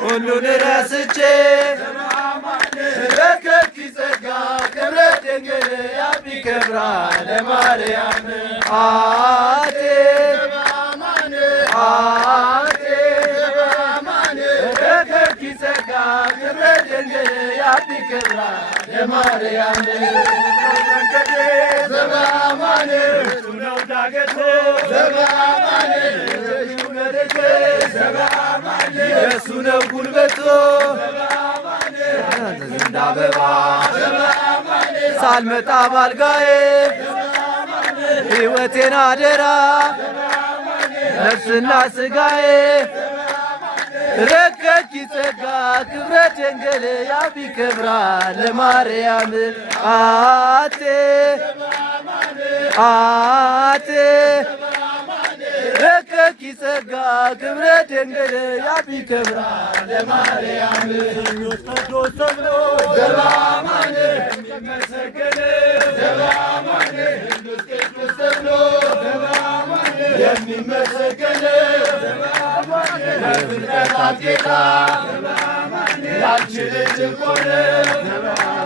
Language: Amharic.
ሁሉን ረስቼ ረከብኪ ጸጋ ክብረ ድንግል ያቢ ክብራ ለማርያም አቴ አቴ ረከብኪ ጸጋ ክብረ ድንግል ያቢ ክብራ ለማርያም ዘበአማን ነው ዳገት ዘበአማን የሱ ነው ጉልበቱ እንደ አበባ ሳልመጣ ባልጋዬ ሕይወቴን አደራ ነፍስና ሥጋዬ ረከብኪ ጸጋ ክብረ ድንግል ያቢ ክብራ ለማርያም አቴ አቴ ረከብኪ ጸጋ ክብረ ድንግል ያቢ ክብራ ለማርያም ቅዱስ ተብሎ ዘበአማን የሚመሰገን ዘበአማን ቅዱስ ተብሎ ዘበአማን የሚመሰገን ዘበአማን ለፍጥረታት ጌታ ዘበአማን ያንቺ ልጅ እኮ ነው።